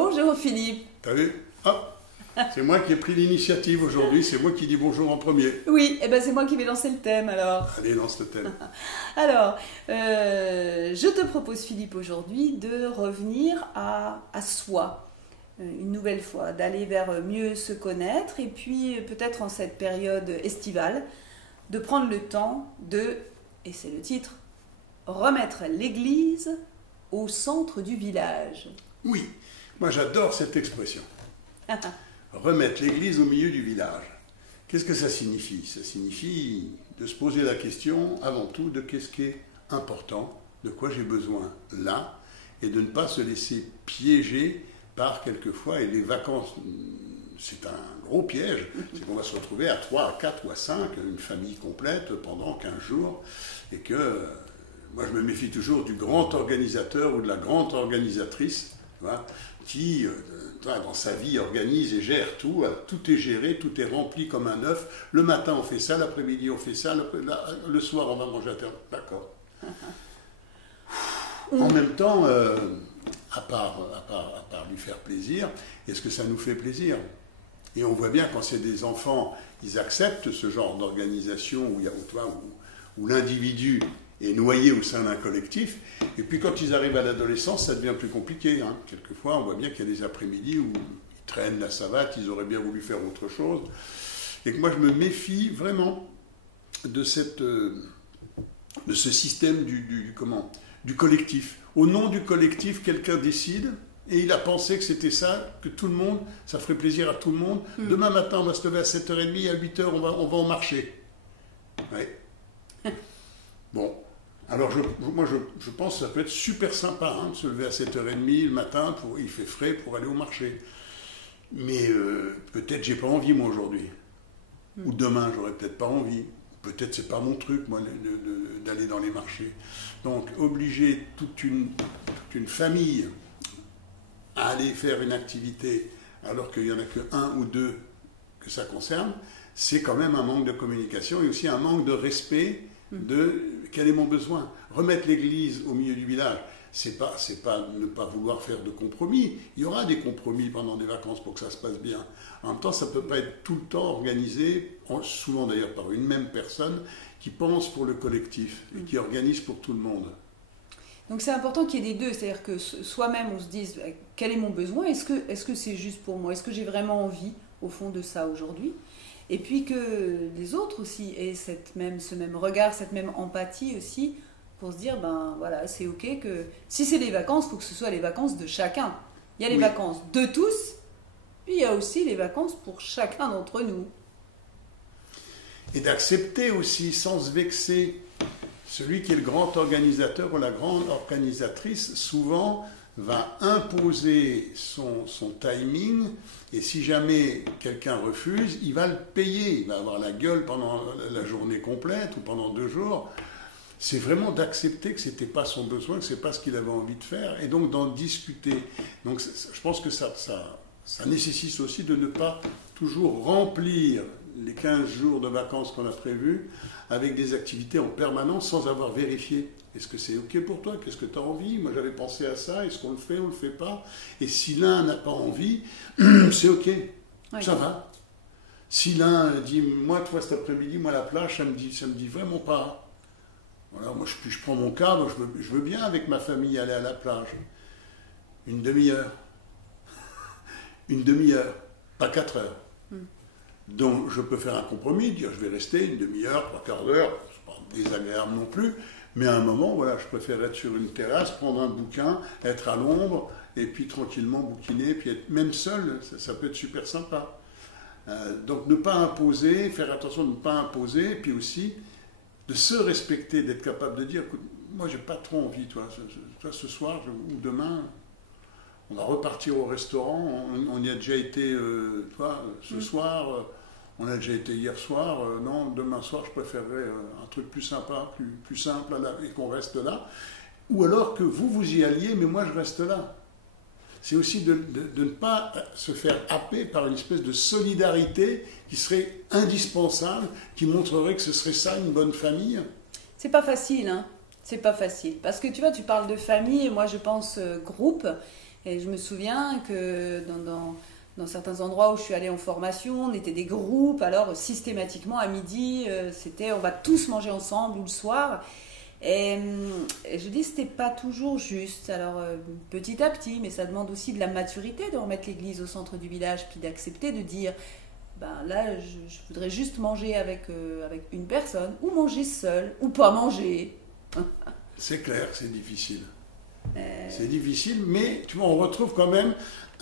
Bonjour Philippe. T'as vu? Hop, c'est moi qui ai pris l'initiative aujourd'hui, c'est moi qui dis bonjour en premier. Oui, et ben c'est moi qui vais lancer le thème alors. Allez, lance le thème. Alors, je te propose Philippe aujourd'hui de revenir à soi, une nouvelle fois, d'aller vers mieux se connaître et puis peut-être en cette période estivale, de prendre le temps de, et c'est le titre, remettre l'église au centre du village. Oui, moi j'adore cette expression. Remettre l'église au milieu du village. Qu'est-ce que ça signifie? Ça signifie de se poser la question avant tout de qu'est-ce qui est important, de quoi j'ai besoin là, et de ne pas se laisser piéger par quelquefois, et les vacances, c'est un gros piège, c'est qu'on va se retrouver à 3, à 4 ou à 5, une famille complète pendant 15 jours, et que moi je me méfie toujours du grand organisateur ou de la grande organisatrice, tu vois, qui dans sa vie organise et gère tout, tout est géré, tout est rempli comme un œuf, le matin on fait ça, l'après-midi on fait ça, le soir on va manger à terre, d'accord. En même temps, à part lui faire plaisir, est-ce que ça nous fait plaisir? Et on voit bien quand c'est des enfants, ils acceptent ce genre d'organisation où l'individu est noyé au sein d'un collectif, et puis quand ils arrivent à l'adolescence, ça devient plus compliqué. Hein. Quelquefois, on voit bien qu'il y a des après-midi où ils traînent la savate, ils auraient bien voulu faire autre chose. Et que moi, je me méfie vraiment de ce système du collectif. Au nom du collectif, quelqu'un décide, et il a pensé que c'était ça, que tout le monde, ça ferait plaisir à tout le monde. Demain matin, on va se lever à 7h30, à 8h, on va au marché. Ouais. Bon. Alors, moi, je pense que ça peut être super sympa de se lever à 7h30 le matin, il fait frais pour aller au marché. Mais peut-être j'ai pas envie, moi, aujourd'hui. Ou demain, j'aurais peut-être pas envie. Peut-être c'est pas mon truc, moi, d'aller dans les marchés. Donc, obliger toute une famille à aller faire une activité alors qu'il n'y en a que un ou deux que ça concerne, c'est quand même un manque de communication et aussi un manque de respect de quel est mon besoin. Remettre l'église au milieu du village, c'est pas ne pas vouloir faire de compromis. Il y aura des compromis pendant des vacances pour que ça se passe bien. En même temps, ça ne peut pas être tout le temps organisé, souvent d'ailleurs par une même personne, qui pense pour le collectif et qui organise pour tout le monde. Donc c'est important qu'il y ait des deux, c'est-à-dire que soi-même on se dise quel est mon besoin, est-ce que c'est juste pour moi, est-ce que j'ai vraiment envie au fond de ça aujourd'hui? Et puis que les autres aussi aient ce même regard, cette même empathie aussi, pour se dire, ben voilà, c'est ok que si c'est les vacances, il faut que ce soit les vacances de chacun. Il y a les vacances de tous, puis il y a aussi les vacances pour chacun d'entre nous. Et d'accepter aussi, sans se vexer, celui qui est le grand organisateur ou la grande organisatrice, souvent va imposer son timing, et si jamais quelqu'un refuse, il va le payer, il va avoir la gueule pendant la journée complète ou pendant 2 jours. C'est vraiment d'accepter que ce n'était pas son besoin, que ce n'est pas ce qu'il avait envie de faire, et donc d'en discuter. Donc je pense que ça nécessite aussi de ne pas toujours remplir les 15 jours de vacances qu'on a prévus avec des activités en permanence sans avoir vérifié. Est-ce que c'est OK pour toi? Qu'est-ce que tu as envie? Moi, j'avais pensé à ça. Est-ce qu'on le fait? On ne le fait pas? Et si l'un n'a pas envie, c'est OK. Oui. Ça va. Si l'un dit, moi, toi, cet après-midi, moi, la plage, ça me dit vraiment pas. Voilà, moi, je prends mon cadre, je veux bien avec ma famille aller à la plage. Une demi-heure. Une demi-heure, pas 4 heures. Donc, je peux faire un compromis, dire je vais rester une demi-heure, 3/4 d'heure, c'est pas désagréable non plus, mais à un moment, voilà, je préfère être sur une terrasse, prendre un bouquin, être à l'ombre, et puis tranquillement bouquiner, puis être même seul, ça peut être super sympa. Donc, ne pas imposer, faire attention de ne pas imposer, puis aussi de se respecter, d'être capable de dire, écoute, moi, j'ai pas trop envie, toi, ce soir ou demain. On va repartir au restaurant, on y a déjà été ce soir, on a déjà été hier soir, non, demain soir je préférerais un truc plus sympa, plus simple, et qu'on reste là. Ou alors que vous y alliez, mais moi je reste là. C'est aussi de ne pas se faire happer par une espèce de solidarité qui serait indispensable, qui montrerait que ce serait ça une bonne famille. C'est pas facile, hein. C'est pas facile. Parce que tu vois, tu parles de famille, et moi je pense groupe. Et je me souviens que dans certains endroits où je suis allée en formation, on était des groupes, alors systématiquement à midi, c'était on va tous manger ensemble ou le soir. Et je dis c'était pas toujours juste, alors petit à petit, mais ça demande aussi de la maturité de remettre l'église au centre du village, puis d'accepter de dire ben là je voudrais juste manger avec une personne, ou manger seul, ou pas manger. C'est clair que c'est difficile. C'est difficile, mais tu vois, on retrouve quand même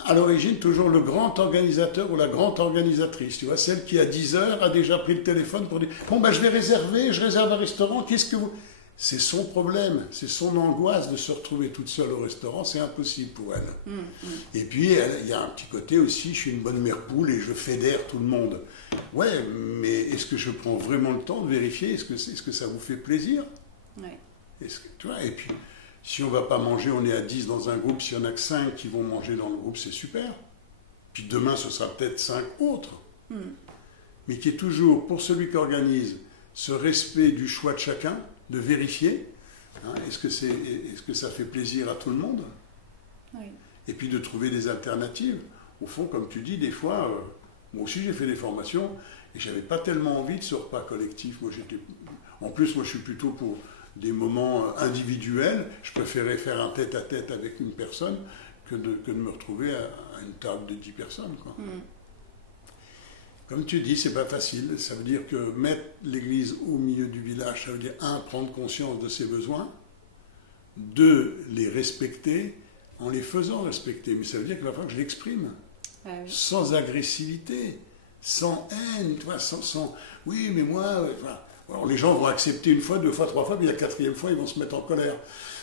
à l'origine toujours le grand organisateur ou la grande organisatrice. Tu vois, celle qui à 10h a déjà pris le téléphone pour dire bon ben je vais réserver, je réserve un restaurant, qu'est-ce que vous... C'est son problème, c'est son angoisse de se retrouver toute seule au restaurant, c'est impossible pour elle. Et puis il y a un petit côté aussi, je suis une bonne mère poule et je fédère tout le monde. Ouais, mais est-ce que je prends vraiment le temps de vérifier, est-ce que ça vous fait plaisir? Ouais. Tu vois, et puis, si on ne va pas manger, on est à 10 dans un groupe, s'il n'y en a que 5 qui vont manger dans le groupe, c'est super. Puis demain, ce sera peut-être 5 autres. Mais qui est toujours, pour celui qui organise, ce respect du choix de chacun, de vérifier, hein, est-ce que ça fait plaisir à tout le monde? Oui. Et puis de trouver des alternatives. Au fond, comme tu dis, des fois, moi aussi j'ai fait des formations, et je n'avais pas tellement envie de ce repas collectif. En plus, moi je suis plutôt pour des moments individuels. Je préférais faire un tête-à-tête avec une personne que de me retrouver à une table de 10 personnes. Quoi. Comme tu dis, c'est pas facile. Ça veut dire que mettre l'église au milieu du village, ça veut dire, 1, prendre conscience de ses besoins, 2, les respecter en les faisant respecter. Mais ça veut dire qu'il va falloir que je l'exprime. Ah oui. Sans agressivité, sans haine, tu vois, oui, mais moi... Enfin, alors les gens vont accepter 1 fois, 2 fois, 3 fois, puis la 4e fois, ils vont se mettre en colère.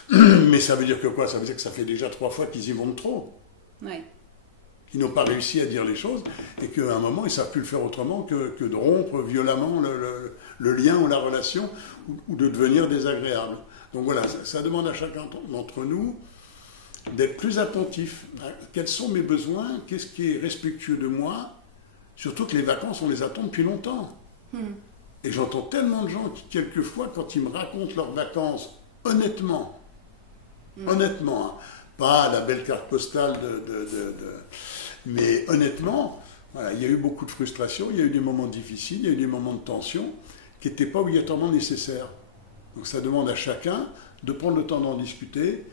Mais ça veut dire que quoi? Ça veut dire que ça fait déjà 3 fois qu'ils y vont de trop. Ouais. Ils n'ont pas réussi à dire les choses, et qu'à un moment, ils ne savent plus le faire autrement que de rompre violemment le lien ou la relation, ou de devenir désagréable. Donc voilà, ça demande à chacun d'entre nous d'être plus attentif à quels sont mes besoins, qu'est-ce qui est respectueux de moi, surtout que les vacances, on les attend depuis longtemps. Et j'entends tellement de gens qui, quelquefois, quand ils me racontent leurs vacances, honnêtement, hein, pas la belle carte postale mais honnêtement, voilà, il y a eu beaucoup de frustration, il y a eu des moments difficiles, il y a eu des moments de tension qui n'étaient pas obligatoirement nécessaires. Donc ça demande à chacun de prendre le temps d'en discuter.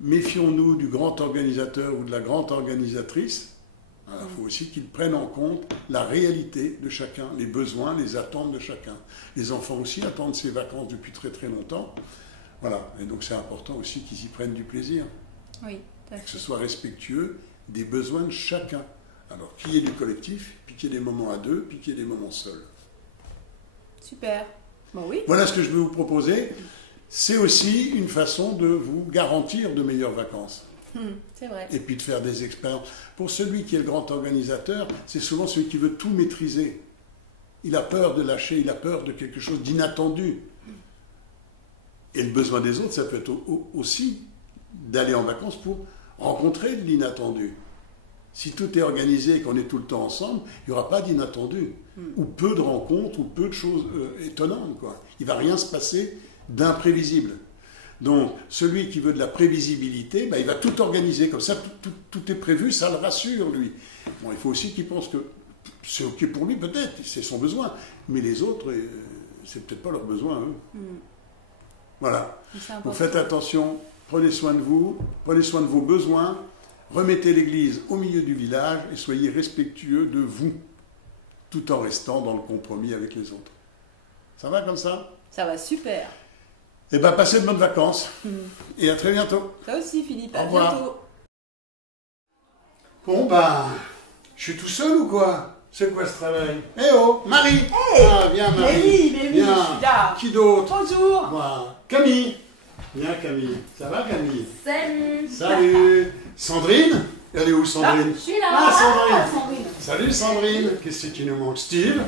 Méfions-nous du grand organisateur ou de la grande organisatrice. Il faut aussi qu'ils prennent en compte la réalité de chacun, les besoins, les attentes de chacun. Les enfants aussi attendent ces vacances depuis très très longtemps. Voilà, et donc c'est important aussi qu'ils y prennent du plaisir. Oui, que ce soit respectueux des besoins de chacun. Alors qu'il y ait du collectif, puis qu'il y ait des moments à 2, puis qu'il y ait des moments seuls. Super. Bon, oui. Voilà ce que je vais vous proposer. C'est aussi une façon de vous garantir de meilleures vacances. C'est vrai. Et puis de faire des expériences. Pour celui qui est le grand organisateur, c'est souvent celui qui veut tout maîtriser. Il a peur de lâcher, il a peur de quelque chose d'inattendu. Et le besoin des autres, ça peut être aussi d'aller en vacances pour rencontrer de l'inattendu. Si tout est organisé et qu'on est tout le temps ensemble, il n'y aura pas d'inattendu. Ou peu de rencontres, ou peu de choses étonnantes, quoi. Il ne va rien se passer d'imprévisible. Donc, celui qui veut de la prévisibilité, il va tout organiser. Comme ça, tout est prévu, ça le rassure, lui. Bon, il faut aussi qu'il pense que c'est OK pour lui, peut-être, c'est son besoin. Mais les autres, c'est peut-être pas leur besoin, eux. Voilà. Donc, faites attention, prenez soin de vous, prenez soin de vos besoins, remettez l'église au milieu du village et soyez respectueux de vous, tout en restant dans le compromis avec les autres. Ça va comme ça? Ça va super. Eh bien, passez de bonnes vacances. Et à très bientôt. Toi aussi, Philippe. Au revoir. Bientôt. Bon, je suis tout seul ou quoi? C'est quoi ce travail? Eh oh, Marie! Hey, ah, viens, Marie. mais oui, viens. je suis là. Qui d'autre? Bonjour. Moi. Camille. Viens, Camille. Ça va, Camille? Salut. Salut. Sandrine? Elle est où, Sandrine? Je suis là. Ah, Sandrine. Sandrine. Salut, Sandrine. Qu'est-ce que tu nous manques? Steve?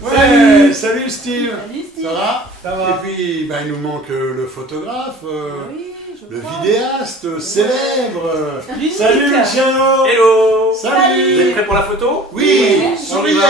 Ouais, salut Steve. Salut, Steve. Ça va? Ça va. Et puis, il nous manque le photographe, Oui, je le crois. vidéaste célèbre. L'unique. Salut Luciano. Hello. Salut. Vous êtes prêts pour la photo? Oui, Ouais. souriez.